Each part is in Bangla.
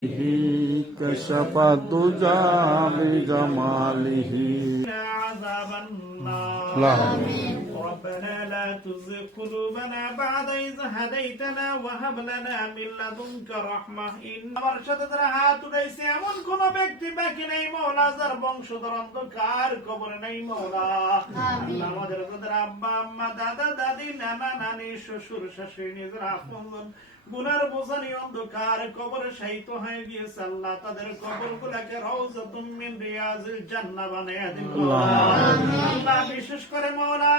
كشف الدجى بجماله. عذاب النار. آمين. ربنا لا تزغ قلوبنا بعد إذ هديتنا وهب لنا من لدنك رحمة আমার সাথে তারা হাত উঠাইছে এমন কোন ব্যক্তি বাকি নেই মওলা যার বংশধর অন্ধকার কবরে নেই মওলা। আল্লাহ আমাদের যাদের আব্বা আম্মা দাদা দাদি নানা নানি শ্বশুর শাশুড়ি নিজের আপনজন গুনার বোঝানি অন্ধকার কবরে শায়িত হয়ে গিয়েছে আল্লাহ তাদের কবর গুলাকে রওজাতুম মিন রিয়াজিল জান্নাহ বানায়া দিন আল্লাহ। বিশেষ করে মওলা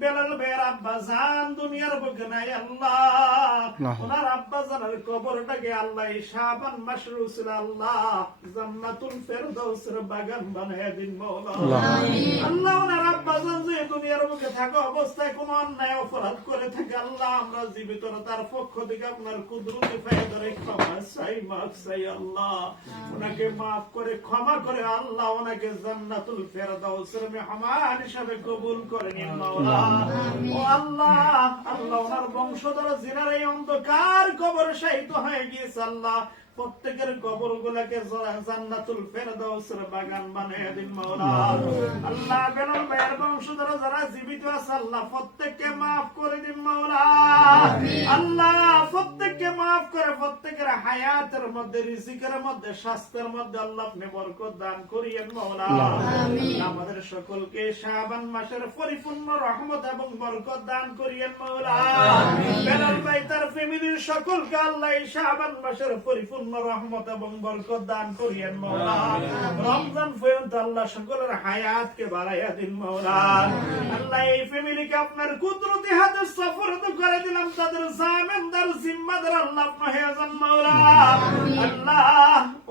বেলাল ভাইয়ের আব্বা জান দুনিয়ার বুকে নাই আল্লাহ ওনার আব্বা জানের কবরটাকে আল্লাহ শাবান মাস রসুল আল্লাহ জান্নাতুল ফেরদাউসের বাগান বানায়া দিন মওলা। আল্লাহ ওনার আব্বা জান যে দুনিয়ার বুকে থাকা অবস্থায় কোন অন্যায় অপরাধ করে থাকে আল্লাহ আমরা জীবিত তার পক্ষ থেকে আপনার কুদরতি ফায়দারে ক্ষমা চাই মাফ চাই আল্লাহ ওনাকে মাফ করে ক্ষমা করে আল্লাহ ওনাকে জান্নাতুল ফেরদাউসের মেহমান হিসেবে কবুল করে নিন মওলা। ও আল্লাহ আল্লাহ ওনার বংশধর জিনার এই অন্ধকার কবর শায়িত হয়ে গিয়েছে আল্লাহ প্রত্যেকের কবর গুলাকে জান্নাতুল ফেরদাউসের বাগান বানিয়ে দিন মওলা। আল্লাহ বেলাল ভাইয়ের বংশধর যারা জীবিত আছে আল্লাহ প্রত্যেককে মাফ করে দিন মওলা। আল্লাহ প্রত্যেককে মাফ করে প্রত্যেকের হায়াতের মধ্যে রিজিকের মধ্যে স্বাস্থ্যের মধ্যে আল্লাহ আপনি বরকত দান করিয়েন মওলা। আমাদের সকলকে শাবান মাসের পরিপূর্ণ রহমত এবং বরকত দান করিয়েন মওলা। বেলাল ভাই তার ফ্যামিলির সকলকে আল্লাহ এই শাবান মাসের পরিপূর্ণ রহমত এবং বরকত দান করিয়েন মওলা। রমজান পর্যন্ত আল্লাহ সকলের হায়াতকে বাড়াইয়া দিন মওলা। আল্লাহ এই ফ্যামিলিকে আপনার কুদরতি হাতে সুপর্দ করে দিলাম তাদের জামিনদার জিম্মাদার আল্লাহ আপনি হয়ে যান মওলা। আল্লাহ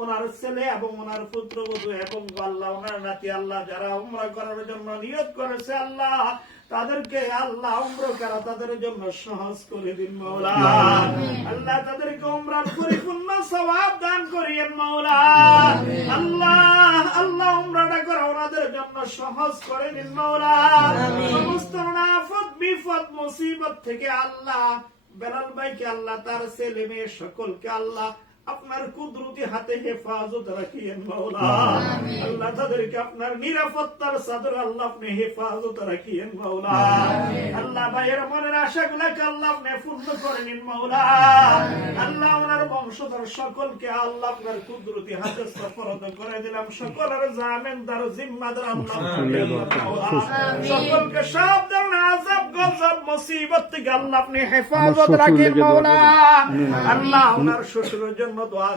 ওনার ছেলে এবং ওনার পুত্রবধূ এবং আল্লাহ ওনার নাতি আল্লাহ যারা উমরা করার জন্য নিয়ত করেছে আল্লাহ তাদেরকে আল্লাহ উমরা করা তাদের জন্য সহজ করে দিন মওলা। আল্লাহ তাদেরকে উমরার পরিপূর্ণ সওয়াব দান করিয়েন মওলা। আল্লাহ আল্লাহ উমরাটা করা ওনাদের জন্য সহজ করে দিন মওলা। সমস্ত আফত বিপদ মুসিবত থেকে আল্লাহ বেলাল ভাইকে আল্লাহ তার ছেলে মেয়ে সকলকে আল্লাহ আপনার কুদরতি হাতে হেফাজত রাখিয়েন মওলা। আল্লাহ তাদেরকে আপনার নিরাপত্তার চাদর আল্লাহ আপনি হেফাজত রাখিয়েন মওলা। আল্লাহ ভাইয়ের মনের আশাগুলোকে আল্লাহ আপনি পূর্ণ করে নিন মওলা। আল্লাহ ওনার বংশধর সকলকে আল্লাহ আপনার কুদরতি হাতে সুপর্দ করে দিলাম সকলের জামিনদার জিম্মাদার আল্লাহ সকলকে সব ধরনের আযাব গজব মুসিবত থেকে আল্লাহ আপনি হেফাজত রাখেন মওলা। আল্লাহ ওনার শ্বশুরের জন্য দোয়া